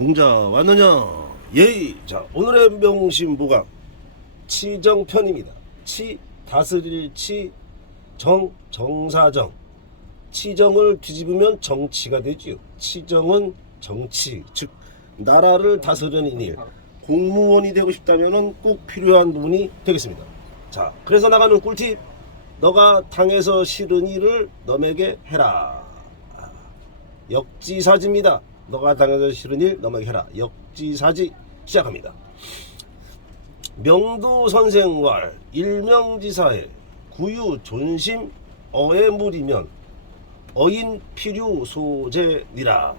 공자 왔느냐? 예의. 자, 오늘의 명심보감 치정편입니다. 치 다스릴 치, 정 정사정. 치정을 뒤집으면 정치가 되지요. 치정은 정치, 즉 나라를 다스리는 일. 공무원이 되고 싶다면 꼭 필요한 부분이 되겠습니다. 자, 그래서 나가는 꿀팁. 너가 당해서 싫은 일을 남에게 해라. 역지사지입니다. 너가 당해서 싫은 일 남에게 해라. 역지사지 시작합니다. 명도선생왈 일명지사의 구유존심 어애물이면 어인 필유 소재니라.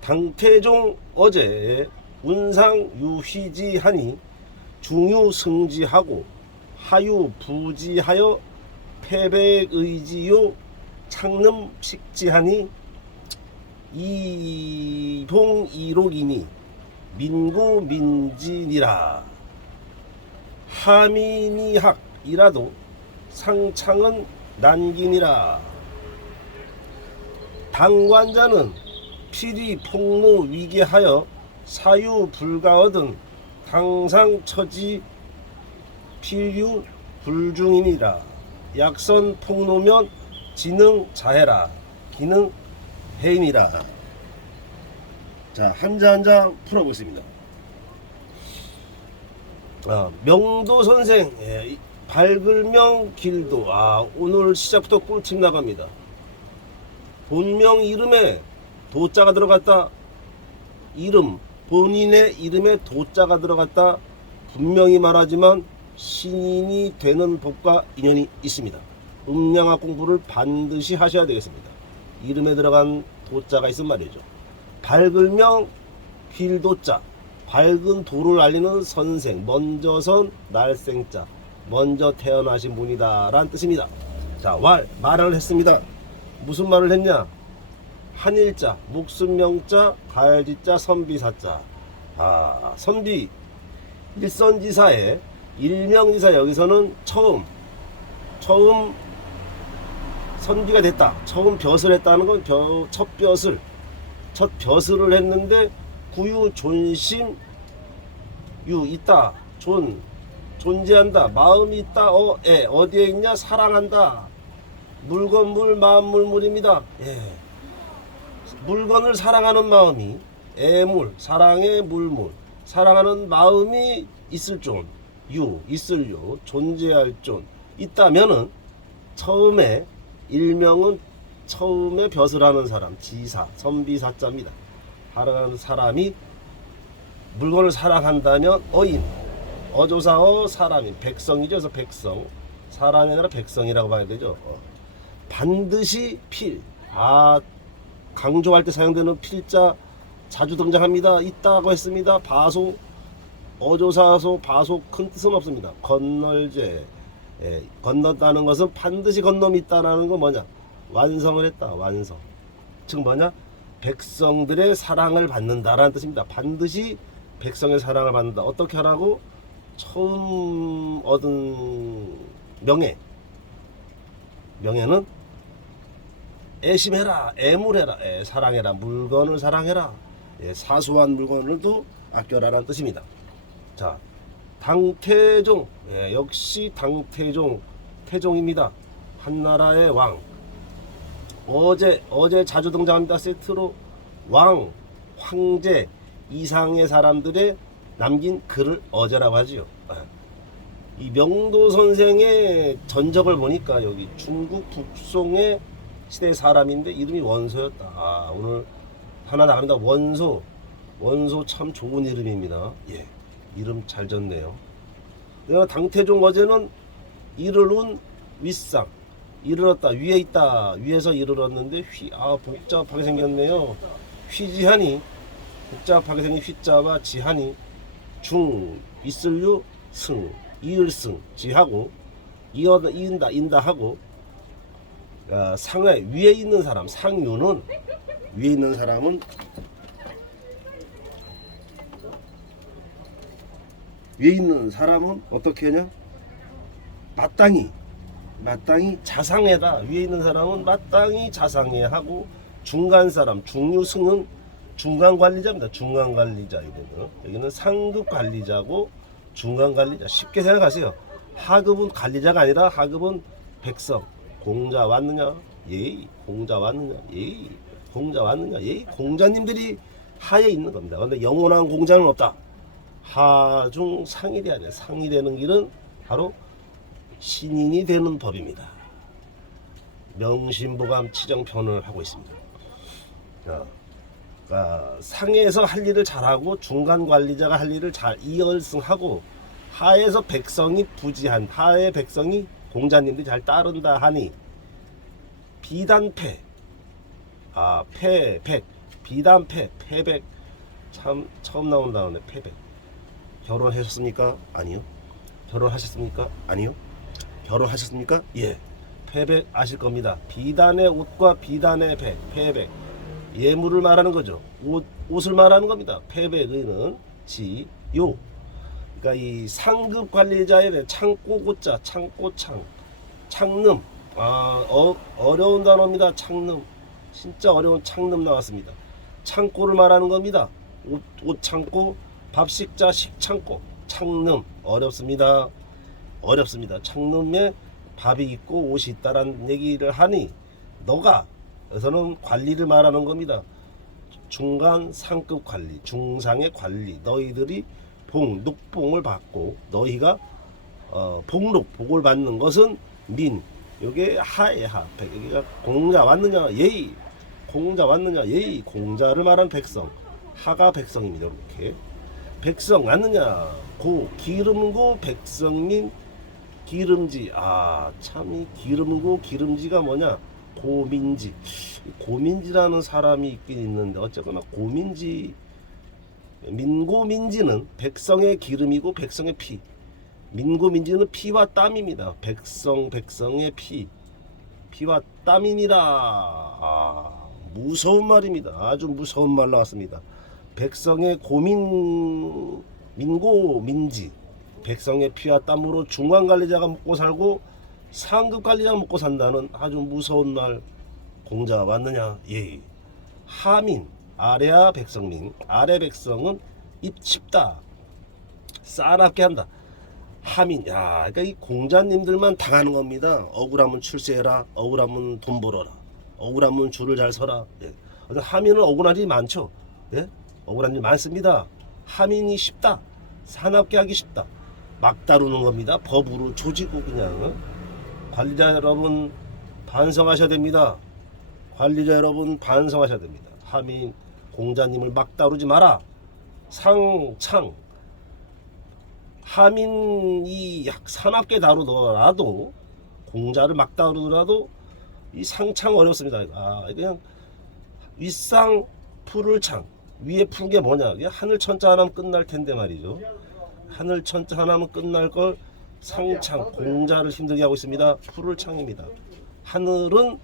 당태종 어제 운상 유휘지하니 중유승지하고 하유 부지하여 패백의지요 창름식지하니 이봉이록이니 민구민지니라. 하미니학이라도 상창은 난기니라. 당관자는 필히 폭로 위계하여 사유 불가하든 당상처지 필유 불중이니라. 약선 폭로면 지능 자해라. 기능 해임이라. 자, 한자 한자 풀어보겠습니다. 명도 선생, 밝을명 길도. 오늘 시작부터 꿀팁 나갑니다. 본명 이름에 도자가 들어갔다. 이름, 본인의 이름에 도자가 들어갔다. 분명히 말하지만 신인이 되는 법과 인연이 있습니다. 음양학 공부를 반드시 하셔야 되겠습니다. 이름에 들어간 도자가 있으면 말이죠. 밝을명 길도자, 밝은 도를 알리는 선생, 먼저선 날생자, 먼저 태어나신 분이다 라는 뜻입니다. 자, 말을 했습니다. 무슨 말을 했냐? 한일자, 목숨명자, 가을지자, 선비사자. 선비 일선지사에 일명지사. 여기서는 처음 선비가 됐다. 처음 벼슬 했다는 건 첫 벼슬을 했는데 구유 존심 유 있다. 존재한다. 마음이 있다. 어디에 있냐? 사랑한다. 물건물 마음물물입니다. 물건을 사랑하는 마음이 애물, 사랑의 물물, 사랑하는 마음이 있을 존, 있을 존재할 존 있다면은 처음에 일명은 처음에 벼슬 하는 사람, 지사, 선비사자입니다. 사랑하는 사람이 물건을 사랑한다면 어인, 어조사어 사람이 백성이죠. 그래서 백성, 사람이 아니라 백성이라고 봐야 되죠. 반드시 필, 강조할 때 사용되는 필자 자주 등장합니다. 있다고 했습니다. 바소, 어조사소, 바소 큰 뜻은 없습니다. 건널제, 건넜다는 것은 반드시 건너이 있다는 건 뭐냐? 완성을 했다. 완성. 즉 뭐냐? 백성들의 사랑을 받는다라는 뜻입니다. 반드시 백성의 사랑을 받는다. 어떻게 하라고? 처음 얻은 명예는 애심해라, 애물해라, 사랑해라, 물건을 사랑해라, 사소한 물건을도 아껴라라는 뜻입니다. 자, 당태종, 역시 당태종, 태종입니다. 한나라의 왕. 어제 자주 등장합니다. 세트로 왕, 황제 이상의 사람들의 남긴 글을 어제라고 하지요. 이 명도 선생의 전적을 보니까 여기 중국 북송의 시대 사람인데 이름이 원소였다. 오늘 하나 나갑니다. 원소 참 좋은 이름입니다. 이름 잘 졌네요. 내가 당태종 어제는 이르룬 윗상, 이르렀다, 위에 있다, 위에서 이르렀는데 복잡하게 생겼네요. 휘지하니, 복잡하게 생긴 휘자와 지하니, 중 있을유 승, 이을승 지하고, 이은다 인다하고, 상에 위에 있는 사람, 상유는 위에 있는 사람은 어떻게 하냐? 마땅히 자상해다. 위에 있는 사람은 마땅히 자상해 하고, 중간 사람 중유승은 중간 관리자입니다. 중간 관리자. 여기는 상급 관리자고 중간 관리자. 쉽게 생각하세요. 하급은 관리자가 아니라 하급은 백성. 공자 왔느냐? 예이. 공자 왔느냐? 예이. 공자 왔느냐? 예이. 공자님들이 하에 있는 겁니다. 그런데 영원한 공자는 없다. 하중 상이돼야 돼. 상이 되는 길은 바로 신인이 되는 법입니다. 명심보감 치정편을 하고 있습니다. 그러니까 상에서 할 일을 잘하고 중간 관리자가 할 일을 잘 이월승하고 하에서 백성이 부지한 하의 백성이 공자님들이 잘 따른다 하니 비단패 패백 비단패 패백 참 처음 나온 단어네. 패백. 결혼하셨습니까? 아니요. 결혼하셨습니까? 아니요. 결혼하셨습니까? 예. 패백 아실 겁니다. 비단의 옷과 비단의 패백 예물을 말하는 거죠. 옷을 말하는 겁니다. 패백의는 지요. 그러니까 이 상급 관리자에 대해 창고고자 창고창 창름 어려운 단어입니다. 창름 진짜 어려운 창름 나왔습니다. 창고를 말하는 겁니다. 옷 창고 밥식자 식창고 창름 어렵습니다. 창름에 밥이 있고 옷이 있다라는 얘기를 하니 너가 여기서는 관리를 말하는 겁니다. 중간 상급 관리 중상의 관리 너희들이 녹봉을 받고 너희가 복을 받는 것은 민 요게 하에 하 여기가 공자 왔느냐 예의 공자 왔느냐 예의 공자를 말한 백성 하가 백성입니다. 이렇게 백성 왔느냐 고 기름고 백성민 기름지 참 이 기름고 기름지가 뭐냐 고민지라는 사람이 있긴 있는데 어쨌거나 민고민지는 백성의 기름이고 백성의 피 민고민지는 피와 땀입니다. 백성의 피와 땀이니라. 무서운 말입니다. 아주 무서운 말 나왔습니다. 백성의 민고민지 백성의 피와 땀으로 중간관리자가 먹고 살고 상급관리자가 먹고 산다는 아주 무서운 말. 공자 왔느냐? 예. 하민 아래야 백성민 아래 백성은 입칩다 싸납게 한다. 하민 그러니까 이 공자님들만 당하는 겁니다. 억울하면 출세해라. 억울하면 돈 벌어라. 억울하면 줄을 잘 서라. 예. 하민은 억울한 일이 많죠. 예? 억울한 일 많습니다. 하민이 쉽다. 사납게 하기 쉽다. 막 다루는 겁니다. 법으로 조지고 그냥. 관리자 여러분 반성하셔야 됩니다. 관리자 여러분 반성하셔야 됩니다. 하민 공자님을 막 다루지 마라. 상창 하민이 사납게 다루더라도 공자를 막 다루더라도 이 상창 어렵습니다. 그냥 윗상 풀을 창 위에 푸는 게 뭐냐? 그냥 하늘 천자 하나면 끝날 텐데 말이죠. 하늘 천자 하나면 끝날 걸 상창 공자를 힘들게 하고 있습니다. 풀을 창입니다. 하늘은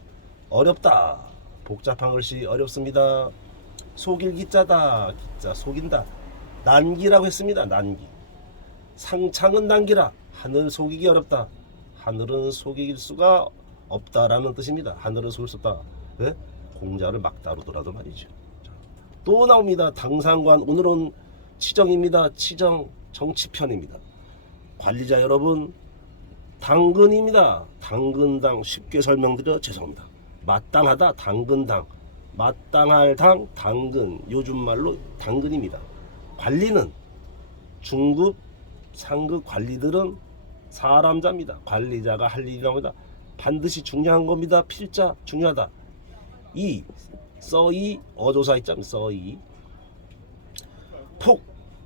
어렵다. 복잡한 글씨 어렵습니다. 속일 기자다. 기자 속인다. 난기라고 했습니다. 난기. 상창은 난기라. 하늘 속이기 어렵다. 하늘은 속일 수가 없다라는 뜻입니다. 하늘은 속일 수 없다. 네? 공자를 막 다루더라도 말이죠. 또 나옵니다. 당상관. 오늘은 치정입니다. 치정 정치편입니다. 관리자 여러분 당근입니다. 당근당 쉽게 설명드려 죄송합니다. 마땅하다 당근당 마땅할 당 당근 요즘 말로 당근입니다. 관리는 중급 상급 관리들은 사람자입니다. 관리자가 할 일이랍니다. 반드시 중요한 겁니다. 필자 중요하다. 이 써이 어조사 있잖아요. 써이 폭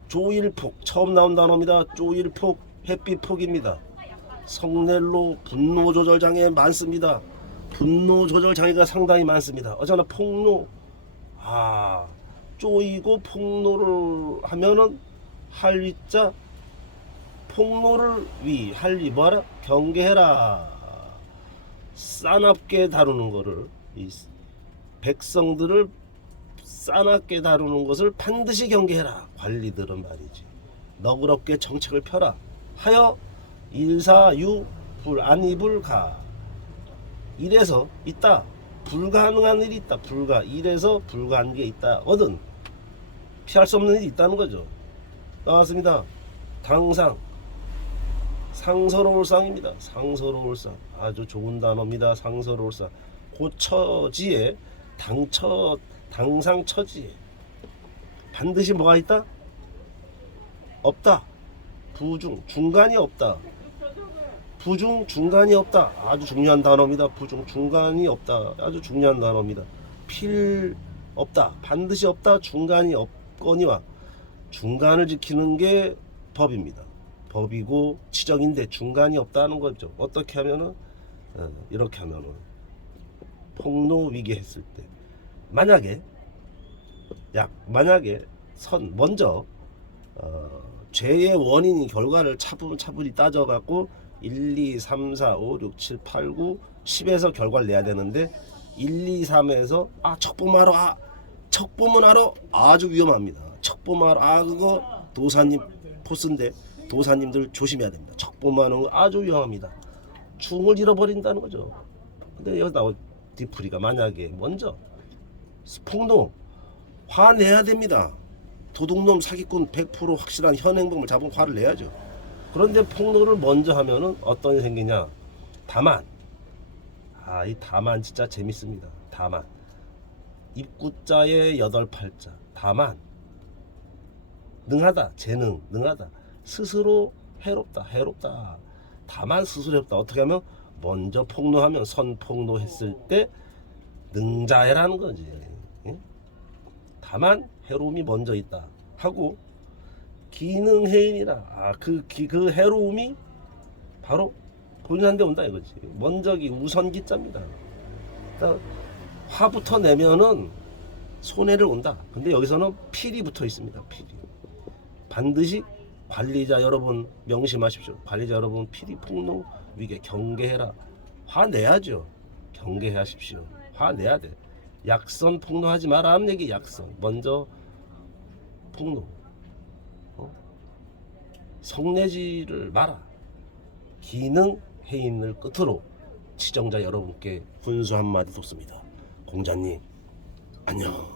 조일폭 처음 나온 단어입니다. 조일폭 햇빛폭입니다. 성넬로 분노 조절 장애 많습니다. 분노 조절 장애가 상당히 많습니다. 어쩌나 폭로 쪼이고 폭로를 하면은 할위자 폭로를 할위 뭐하라 경계해라. 싸납게 다루는 거를 이 백성들을 싸납게 다루는 것을 반드시 경계해라. 관리들은 말이지. 너그럽게 정책을 펴라. 하여 일사유 불안이불가. 이래서 있다. 불가능한 일이 있다. 이래서 불가한 게 있다. 얻은 피할 수 없는 일이 있다는 거죠. 나왔습니다. 당상. 상서로울 쌍입니다. 상서로울 쌍. 아주 좋은 단어입니다. 상서로울 쌍. 고처지에 당상 처지에 반드시 뭐가 있다? 없다. 부중, 중간이 없다. 부중, 중간이 없다. 아주 중요한 단어입니다. 부중, 중간이 없다. 아주 중요한 단어입니다. 필 없다. 반드시 없다. 중간이 없거니와 중간을 지키는 게 법입니다. 법이고 치정인데 중간이 없다는 거죠. 어떻게 하면은 이렇게 하면은 폭로 위기했을 때 만약에 먼저 죄의 원인이 결과를 차분히 따져갖고 1, 2, 3, 4, 5, 6, 7, 8, 9, 10에서 결과를 내야 되는데 1, 2, 3에서 척보문하러 아주 위험합니다. 척보문하러 그거 도사님 포스인데 도사님들 조심해야 됩니다. 척보문하는 거 아주 위험합니다. 중을 잃어버린다는 거죠. 근데 여기 나온 뒤풀이가 만약에 먼저 폭로 화내야 됩니다. 도둑놈 사기꾼 100% 확실한 현행범을 잡으면 화를 내야죠. 그런데 폭로를 먼저 하면은 어떤 일이 생기냐? 다만 이 다만 진짜 재밌습니다. 다만 입구자의 8팔자 다만 능하다 재능 능하다 스스로 해롭다 다만 스스로 해롭다. 어떻게 하면 먼저 폭로하면 선폭로했을 때 능자해라는 거지. 다만 해로움이 먼저 있다 하고 기능해인이라 그 해로움이 바로 본인한테 온다 이거지. 먼저기 우선기자입니다. 그러니까 화부터 내면은 손해를 온다. 근데 여기서는 필이 붙어 있습니다. 필이 반드시 관리자 여러분 명심하십시오. 관리자 여러분 필이 폭로 위기에 경계해라. 화내야죠. 경계하십시오. 화내야 돼. 약선 폭로하지 마라는 얘기. 약선 먼저 폭로 성내지를 마라. 기능 해인을 끝으로 시청자 여러분께 훈수 한마디 뒀습니다. 공자님 안녕.